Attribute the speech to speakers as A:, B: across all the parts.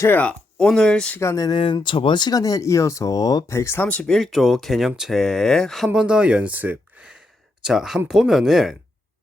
A: 자, 오늘 시간에는 저번 시간에 이어서 131조 개념책 한 번 더 연습. 자, 한 보면은,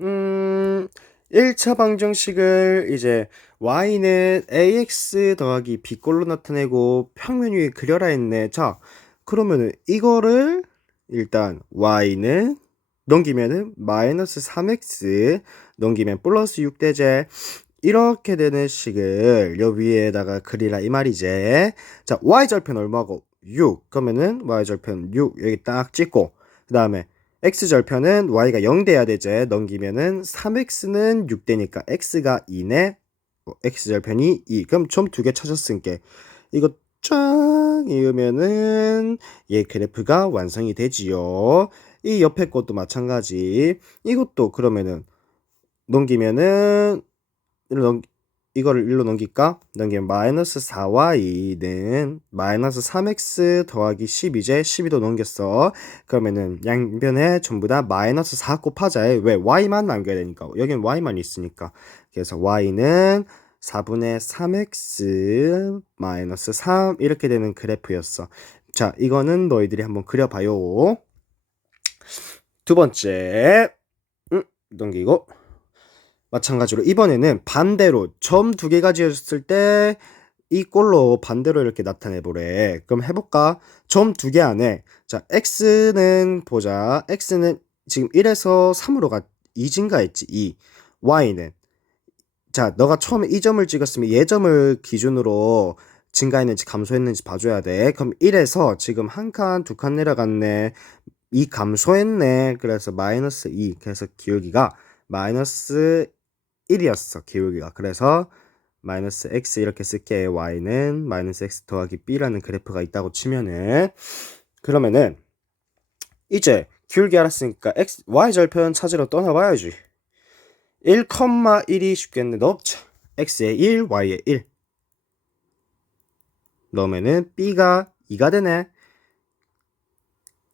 A: 음, 1차 방정식을 이제 y는 ax 더하기 b꼴로 나타내고 평면 위에 그려라 했네. 자, 그러면은 이거를 일단 y는 넘기면은 마이너스 3x 넘기면 플러스 6대제 이렇게 되는 식을 여 위에다가 그리라 이 말이지. 자, y절편 얼마고? 6. 그러면은 y절편 6 여기 딱 찍고 그 다음에 x절편은 y가 0 돼야 되지. 넘기면은 3x는 6 되니까 x가 2네. 어, x절편이 2. 그럼 점두개 찾았으니까 이거 쫙 이으면은 얘 그래프가 완성이 되지요. 이 옆에 것도 마찬가지. 이것도 그러면은 넘기면은 일로 넘 이거를 일로 넘길까? 넘기면 마이너스 4y는 마이너스 3x 더하기 12제 12도 넘겼어. 그러면은 양변에 전부 다 마이너스 4 곱하자. 왜? y만 남겨야 되니까. 여기는 y만 있으니까. 그래서 y는 4분의 3x 마이너스 3 이렇게 되는 그래프였어. 자, 이거는 너희들이 한번 그려봐요. 두 번째, 음, 넘기고. 마찬가지로 이번에는 반대로 점 두 개가 지어졌을 때 이 꼴로 반대로 이렇게 나타내 보래. 그럼 해볼까? 점 두 개 안에 자 x는 보자. x는 지금 1에서 3으로 가2 증가했지. 2. y는 자 너가 처음에 이 점을 찍었으면 얘 점을 기준으로 증가했는지 감소했는지 봐줘야 돼. 그럼 1에서 지금 한 칸, 두 칸 내려갔네. 이 감소했네. 그래서 마이너스 2. 그래서 기울기가 마이너스 1이었어 기울기가. 그래서 마이너스 x 이렇게 쓸게. Y는 마이너스 x 더하기 b라는 그래프가 있다고 치면은 그러면은 이제 기울기 알았으니까 x y 절편 찾으러 떠나봐야지. 1,1이 쉽겠네 넣자 x에 1 y에 1 넣으면은 b가 2가 되네.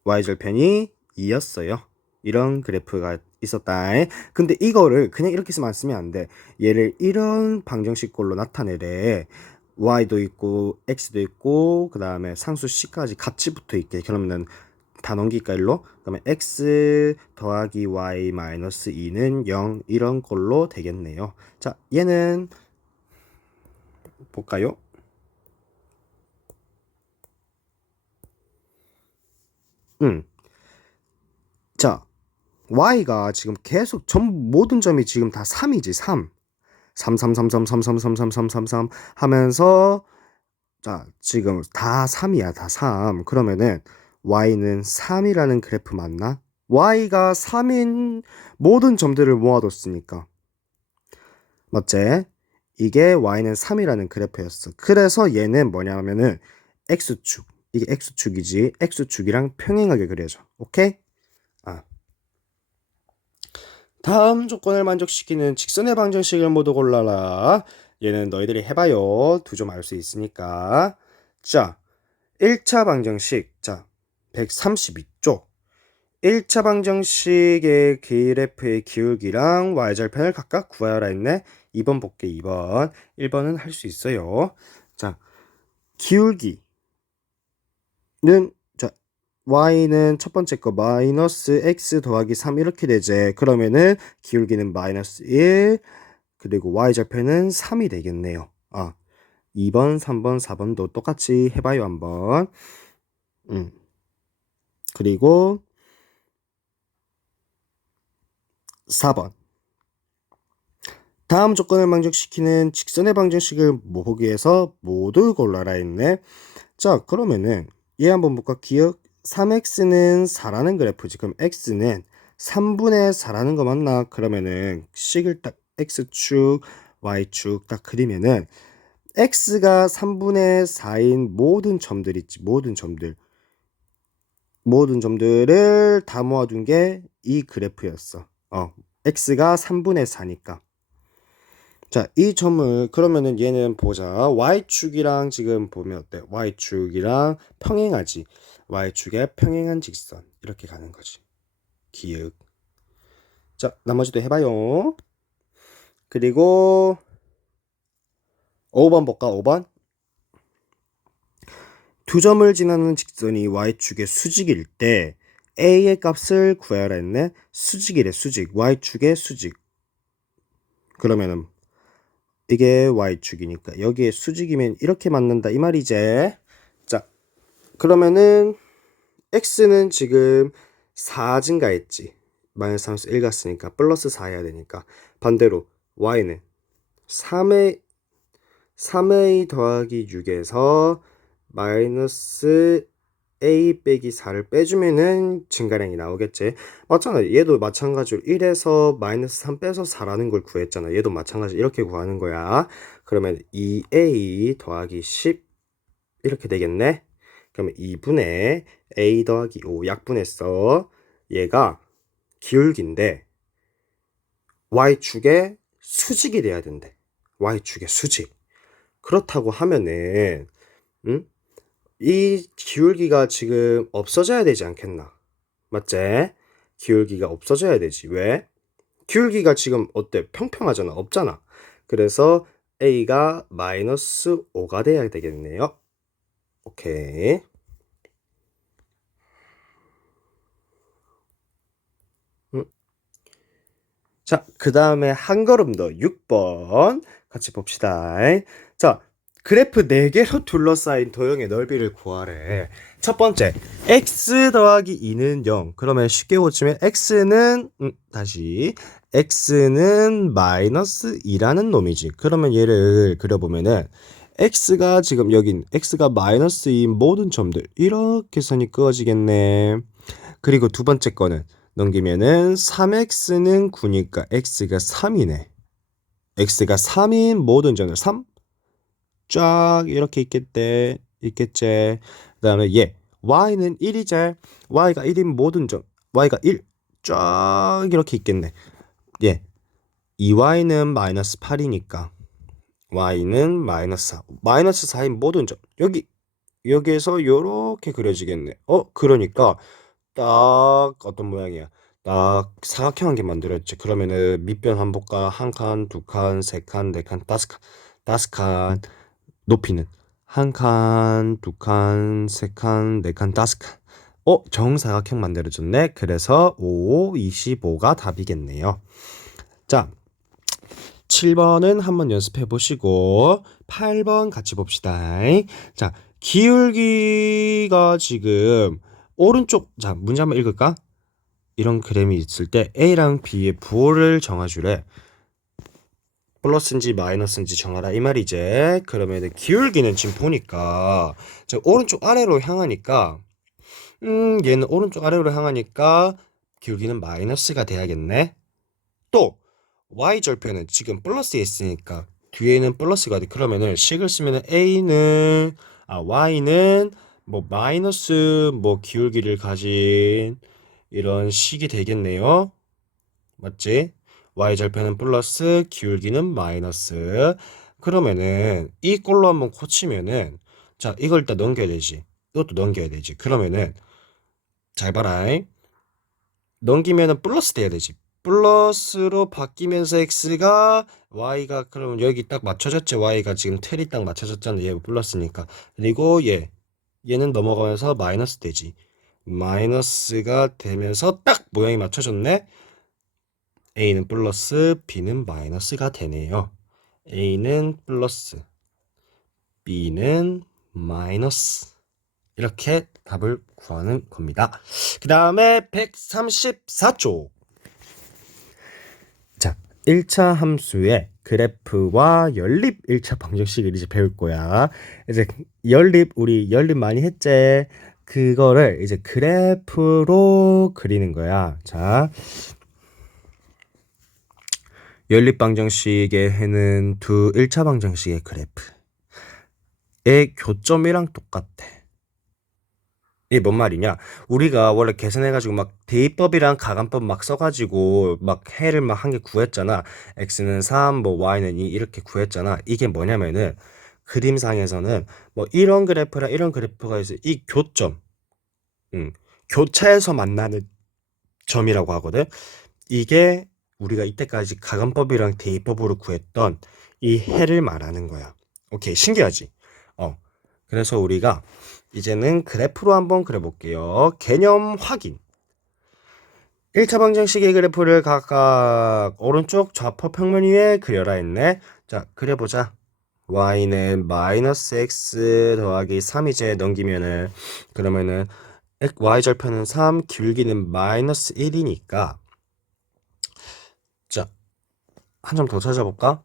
A: Y 절편이 2였어요. 이런 그래프가 있었다. 근데 이거를 그냥 이렇게 쓰면 안 돼. 얘를 이런 방정식꼴로 나타내래. y도 있고 x도 있고 그 다음에 상수 c까지 같이 붙어 있게. 그러면은 다 넘길까 일로? 그러면 x 더하기 y 마이너스 2는 0 이런 꼴로 되겠네요. 자, 얘는 볼까요? 음. 자, y가 지금 계속 전 모든 점이 지금 다 3이지 3 3 3 3 3 3 3 3 3 3 3 3 하면서 자 지금 다 3이야 다 3 그러면은 y는 3이라는 그래프 맞나? y가 3인 모든 점들을 모아뒀으니까 맞지? 이게 y는 3이라는 그래프였어 그래서 얘는 뭐냐면은 x축 이게 x축이지 x축이랑 평행하게 그려져 오케이? 다음 조건을 만족시키는 직선의 방정식을 모두 골라라. 얘는 너희들이 해봐요. 두점알수 있으니까. 자, 1차 방정식. 자, 132쪽. 1차 방정식의 그래프의 기울기랑 y절편을 각각 구하라 했네. 2번 볼게, 2번. 1번은 할 수 있어요. 자, 기울기는 y는 첫 번째 거 마이너스 x 더하기 3 이렇게 되지. 그러면은 기울기는 마이너스 1 그리고 y절편은 3이 되겠네요. 아, 2번, 3번, 4번도 똑같이 해봐요 한번. 음. 그리고 4번. 다음 조건을 만족시키는 직선의 방정식을 모으기 위해서 모두 골라라 했네. 자, 그러면은 얘 한번 볼까? 기억 3x는 4라는 그래프지. 그럼 x는 3분의 4라는 거 맞나? 그러면은 식을 딱 x축, y축 딱 그리면은 x가 3분의 4인 모든 점들 있지. 모든 점들. 모든 점들을 다 모아둔 게 이 그래프였어. 어, x가 3분의 4니까. 자, 이 점을 그러면은 얘는 보자. y축이랑 지금 보면 어때? y축이랑 평행하지. Y축에 평행한 직선 이렇게 가는 거지. 기역. 자, 나머지도 해봐요. 그리고 5번 볼까? 5번. 두 점을 지나는 직선이 y축의 수직일 때 a의 값을 구하라 했네. 수직이래, 수직. y축의 수직. 그러면은 이게 y축이니까 여기에 수직이면 이렇게 맞는다 이 말이지. 자, 그러면은 x는 지금 4 증가했지. 마이너스 3에서 1 갔으니까 플러스 4 해야 되니까 반대로 y는 3의 3a 더하기 6에서 마이너스 a 빼기 4를 빼주면은 증가량이 나오겠지. 맞잖아. 얘도 마찬가지로 1에서 마이너스 3 빼서 4라는 걸 구했잖아. 얘도 마찬가지 이렇게 구하는 거야. 그러면 2a 더하기 10 이렇게 되겠네. 그러면 2분의 a 더하기 5 약분했어. 얘가 기울기인데 y축의 수직이 돼야 된대. y축의 수직. 그렇다고 하면은 음? 이 기울기가 지금 없어져야 되지 않겠나? 맞지? 기울기가 없어져야 되지. 왜? 기울기가 지금 어때? 평평하잖아. 없잖아. 그래서 a가 마이너스 5가 돼야 되겠네요. 오케이. 자, 그 다음에 한 걸음 더 6번 같이 봅시다. 자, 그래프 4개로 둘러싸인 도형의 넓이를 구하래. 첫 번째, x 더하기 2는 0. 그러면 쉽게 고치면 x는 음, 다시 x는 마이너스 2라는 놈이지. 그러면 얘를 그려보면은 x가 지금 여긴 x가 마이너스 2인 모든 점들 이렇게 선이 그어지겠네. 그리고 두 번째 거는 넘기면은 3x는 9니까 x가 3이네. x가 3인 모든 점들 3쫙 이렇게 있겠대 있겠지. 그 다음에 얘 y는 1이제 y가 1인 모든 점 y가 1 쫙 이렇게 있겠네. 얘 2y는 마이너스 8이니까 y는 마이너스 4 마이너스 4인 모든 점. 여기 여기에서 요렇게 그려지겠네. 어 그러니까 딱 어떤 모양이야 딱 사각형 한개 만들었지 그러면은 밑변 한복과 한 칸, 두 칸, 세 칸, 네 칸, 다섯 칸 다섯 칸 높이는 한 칸, 두 칸, 세 칸, 네 칸, 다섯 칸. 어, 정사각형 만들어줬네. 그래서 5, 25가 답이겠네요. 자, 7번은 한번 연습해 보시고 8번 같이 봅시다. 자, 기울기가 지금 오른쪽 자, 문제 한번 읽을까? 이런 그램이 있을 때 A랑 B의 부호를 정해주래. 플러스인지 마이너스인지 정하라 이 말이지. 그러면 기울기는 지금 보니까 자, 오른쪽 아래로 향하니까 음 얘는 오른쪽 아래로 향하니까 기울기는 마이너스가 돼야겠네. 또 y 절편은 지금 플러스에 있으니까 뒤에는 플러스가 돼. 그러면은 식을 쓰면은 a는 아 y는 뭐 마이너스 뭐 기울기를 가진 이런 식이 되겠네요. 맞지? y절편은 플러스 기울기는 마이너스. 그러면은 이 꼴로 한번 고치면은 자 이걸 일단 넘겨야 되지. 이것도 넘겨야 되지. 그러면은 잘 봐라. 넘기면은 플러스 돼야 되지. 플러스로 바뀌면서 x가 y가 그러면 여기 딱 맞춰졌지? y가 지금 텔이 딱 맞춰졌잖아. 얘 플러스니까. 그리고 얘 얘는 넘어가면서 마이너스 되지 마이너스가 되면서 딱 모양이 맞춰졌네 A는 플러스, B는 마이너스가 되네요. A는 플러스, B는 마이너스. 이렇게 답을 구하는 겁니다. 그 다음에 134쪽. 자, 1차 함수의 그래프와 연립 1차 방정식을 이제 배울 거야. 이제 연립, 우리 연립 많이 했지? 그거를 이제 그래프로 그리는 거야. 자, 연립 방정식의 해는 두 1차 방정식의 그래프의 교점이랑 똑같아. 이게 뭔 말이냐? 우리가 원래 계산해가지고 막 대입법이랑 가간법 막 써가지고 막 해를 막 한 개 구했잖아. x는 3, 뭐 y는 2 이렇게 구했잖아. 이게 뭐냐면은 그림상에서는 뭐 이런 그래프랑 이런 그래프가 있어. 이 교점, 음, 교차에서 만나는 점이라고 하거든. 이게 우리가 이때까지 가간법이랑 대입법으로 구했던 이 해를 말하는 거야. 오케이, 신기하지? 어. 그래서 우리가 이제는 그래프로 한번 그려볼게요. 개념 확인. 1차 방정식의 그래프를 각각 오른쪽 좌표 평면 위에 그려라 했네. 자, 그려보자. y는 마이너스 x 더하기 3 이제 넘기면은 그러면은 y절편은 3, 기울기는 마이너스 1이니까 자, 한 점 더 찾아볼까?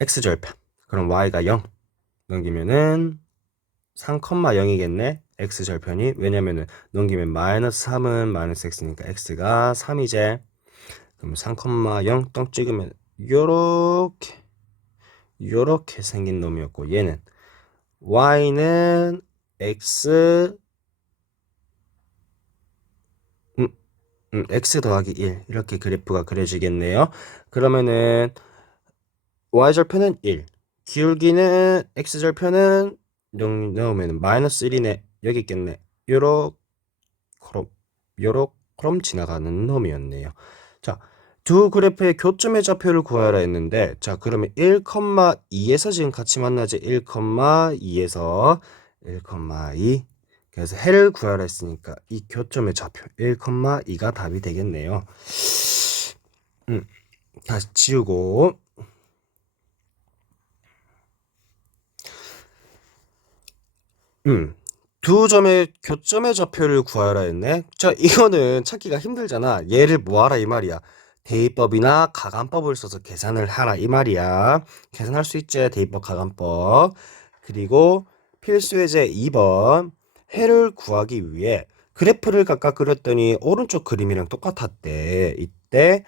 A: x절편. 그럼 y가 0 넘기면은 3,0이겠네. x절편이 왜냐면은 넘기면 마이너스 3은 마이너스 x니까 x가 3이제 그럼 3,0똥 찍으면 요렇게 요렇게 생긴 놈이었고 얘는 y는 x 음, 음, x 더하기 1 이렇게 그래프가 그려지겠네요. 그러면은 y절편은 1 기울기는 x절편은 0 넣으면 마이너스 1이네 여기 있겠네 요렇 그럼 요렇 그럼 지나가는 놈이었네요. 자, 두 그래프의 교점의 좌표를 구하라 했는데 자 그러면 1,2에서 지금 같이 만나지 1,2에서 1,2 그래서 해를 구하라 했으니까 이 교점의 좌표 1,2가 답이 되겠네요. 음, 다시 지우고 음, 두 점의 교점의 좌표를 구하라 했네. 자, 이거는 찾기가 힘들잖아. 얘를 뭐하라 이 말이야. 대입법이나 가간법을 써서 계산을 하라 이 말이야. 계산할 수 있지. 대입법, 가간법. 그리고 필수 예제 2번. 해를 구하기 위해 그래프를 각각 그렸더니 오른쪽 그림이랑 똑같았대. 이때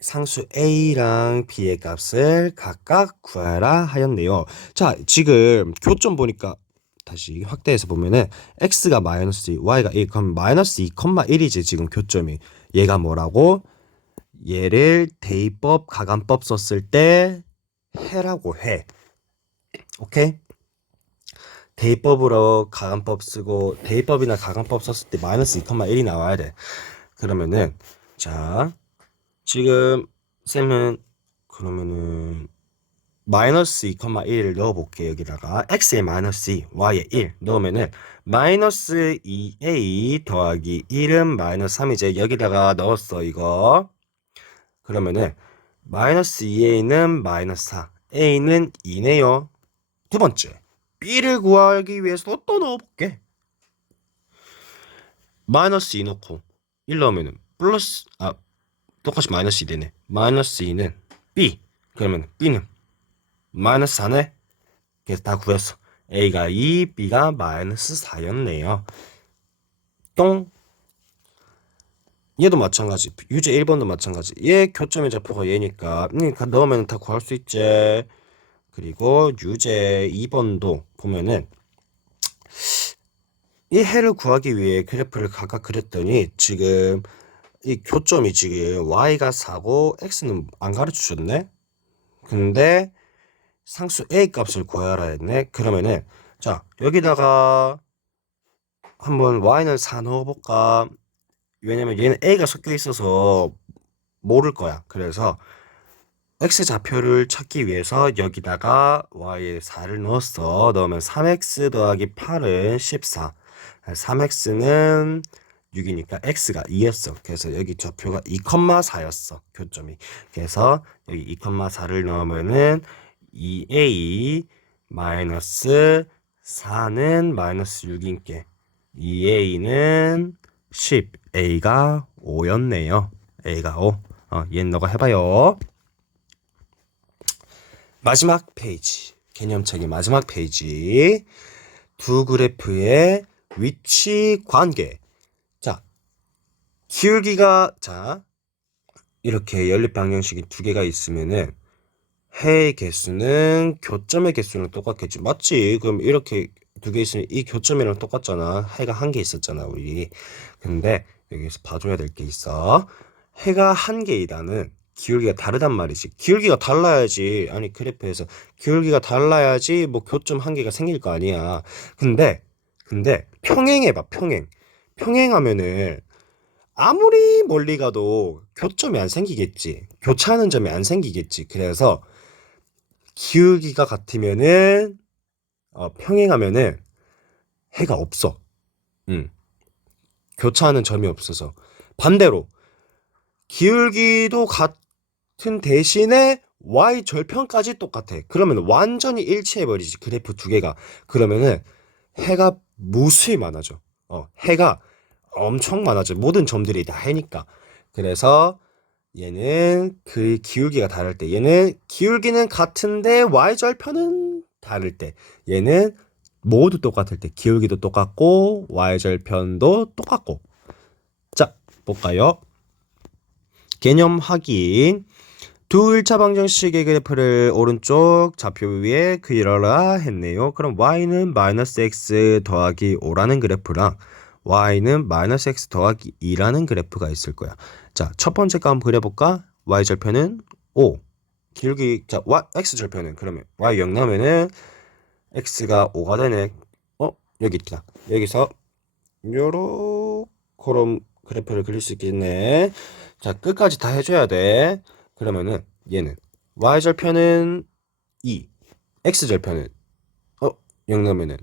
A: 상수 A랑 B의 값을 각각 구하라 하였네요. 자, 지금 교점 보니까 다시 확대해서 보면은 x가 마이너스 2, y가 1, 그럼 마이너스 2,1이지 지금 교점이. 얘가 뭐라고? 얘를 대입법, 가간법 썼을 때 해라고 해. 오케이? 대입법으로 가간법 쓰고 대입법이나 가간법 썼을 때 마이너스 2,1이 나와야 돼. 그러면은 자 지금 쌤은 그러면은 마이너스 2,1을 넣어볼게요. 여기다가 x에 마이너스 2, y에 1 넣으면은 마이너스 2a 더하기 1은 마이너스 3이제 여기다가 넣었어 이거. 그러면은 마이너스 2a는 마이너스 4, a는 2네요. 두 번째 b를 구하기 위해서 또 넣어볼게. 마이너스 2 넣고 1 넣으면은 플러스 아 똑같이 마이너스 2 되네. 마이너스 2는 b 그러면 b는 마이너스 4네. 그래서 다 구했어. A가 2, B가 마이너스 4였네요. 똥. 얘도 마찬가지. 유제 1번도 마찬가지. 얘 교점의 좌표가 얘니까. 그러니까 넣으면 다 구할 수 있지. 그리고 유제 2번도 보면은 이 해를 구하기 위해 그래프를 각각 그렸더니 지금 이 교점이 지금 y가 4고 x는 안 가르쳐 주셨네. 근데 상수 a 값을 구하라 했네. 그러면은 자 여기다가 한번 y는 4 넣어볼까? 왜냐면 얘는 a가 섞여 있어서 모를 거야. 그래서 x 좌표를 찾기 위해서 여기다가 y에 4를 넣었어. 넣으면 3x 더하기 8은 14. 3x는 6이니까 x가 2였어. 그래서 여기 좌표가 2,4였어. 교점이. 그래서 여기 2,4를 넣으면은 2a 마이너스 4는 마이너스 6인께 2a는 10, a가 5였네요. a가 5. 어, 얘는 너가 해봐요. 마지막 페이지. 개념책의 마지막 페이지. 두 그래프의 위치 관계. 자, 기울기가, 자, 이렇게 연립 방정식이 두 개가 있으면은 해의 개수는 교점의 개수랑 똑같겠지. 맞지? 그럼 이렇게 두 개 있으면 이 교점이랑 똑같잖아. 해가 한 개 있었잖아, 우리. 근데 여기서 봐줘야 될 게 있어. 해가 한 개이다는 기울기가 다르단 말이지. 기울기가 달라야지. 아니, 그래프에서 기울기가 달라야지 뭐 교점 한 개가 생길 거 아니야. 근데, 근데 평행해봐, 평행. 평행하면은 아무리 멀리 가도 교점이 안 생기겠지. 교차하는 점이 안 생기겠지. 그래서 기울기가 같으면은 어, 평행하면은 해가 없어. 음. 교차하는 점이 없어서. 반대로 기울기도 같은 대신에 y 절편까지 똑같아. 그러면 완전히 일치해 버리지. 그래프 두 개가. 그러면은 해가 무수히 많아져. 어, 해가 엄청 많아져. 모든 점들이 다 해니까. 그래서 얘는 그 기울기가 다를 때 얘는 기울기는 같은데 y절편은 다를 때 얘는 모두 똑같을 때 기울기도 똑같고 y절편도 똑같고 자 볼까요? 개념 확인 두 1차 방정식의 그래프를 오른쪽 좌표 위에 그리라 했네요. 그럼 y는 마이너스 x 더하기 5라는 그래프랑 y는 마이너스 x 더하기 2라는 그래프가 있을 거야. 자, 첫 번째 거 한번 그려볼까? y절편은 5. 기울기, 자, y, x절편은 그러면 y 0 나오면은 x가 5가 되네. 어? 여기 있다. 여기서 요렇게 그래프를 그릴 수 있겠네. 자, 끝까지 다 해줘야 돼. 그러면은 얘는 y절편은 2, x절편은 어? 0 나오면은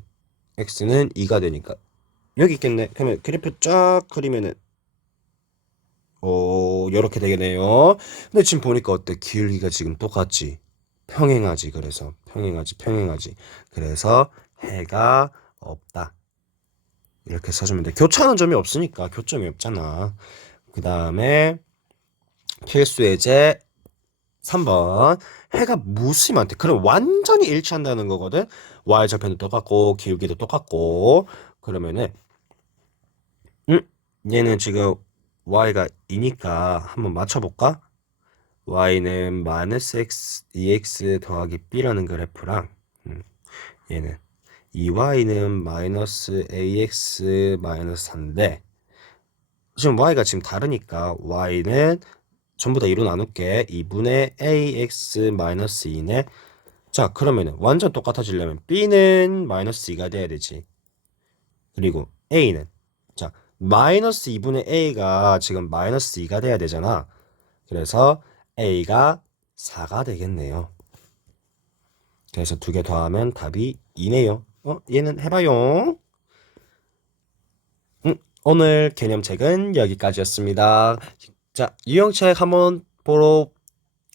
A: x는 2가 되니까 여기 있겠네. 그러면 그래프 쫙 그리면은 오, 요렇게 되겠네요. 근데 지금 보니까 어때? 기울기가 지금 똑같지? 평행하지. 그래서 평행하지, 평행하지. 그래서 해가 없다. 이렇게 써주면 돼. 교차하는 점이 없으니까 교점이 없잖아. 그 다음에 필수의 제 3번 해가 많대. 그럼 완전히 일치한다는 거거든. y 절편도 똑같고 기울기도 똑같고 그러면은 음 얘는 지금 y가 2니까 한번 맞춰볼까? y는 마이너스 x 2x 더하기 b라는 그래프랑 음, 얘는 2y는 마이너스 ax 마이너스 4인데 지금 y가 지금 다르니까 y는 전부 다 2로 나눌게. 2분의 ax 마이너스 2네. 자 그러면은 완전 똑같아지려면 b는 마이너스 2가 돼야 되지. 그리고 a는 자 마이너스 2분의 a가 지금 마이너스 2가 돼야 되잖아. 그래서 a가 4가 되겠네요. 그래서 두 개 더하면 답이 2네요. 어 얘는 해봐요. 음, 오늘 개념책은 여기까지였습니다. 자 유형책 한번 보러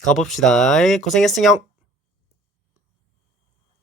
A: 가봅시다. 고생했어요